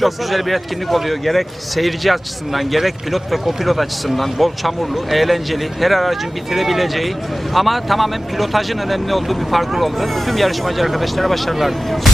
çok güzel bir etkinlik oluyor. Gerek seyirci açısından, gerek pilot ve kopilot açısından bol çamurlu, eğlenceli, her aracın bitirebileceği ama tamamen pilotajın önemli olduğu bir parkur oldu. Tüm yarışmacı arkadaşlara başarılar diliyoruz.